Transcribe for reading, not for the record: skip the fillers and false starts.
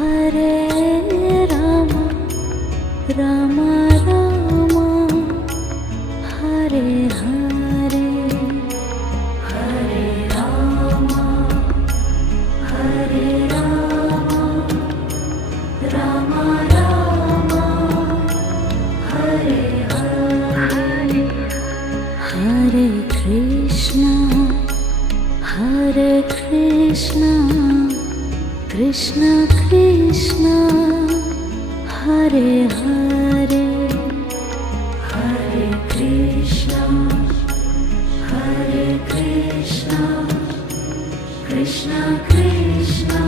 Hare Rama, Rama Rama, Hare Hare, Hare Rama, Hare Rama, Rama Rama, Hare Hare, Hare Krishna, Hare Krishna, Krishna Krishna, Hare Hare, Hare Krishna, Hare Krishna, Krishna Krishna,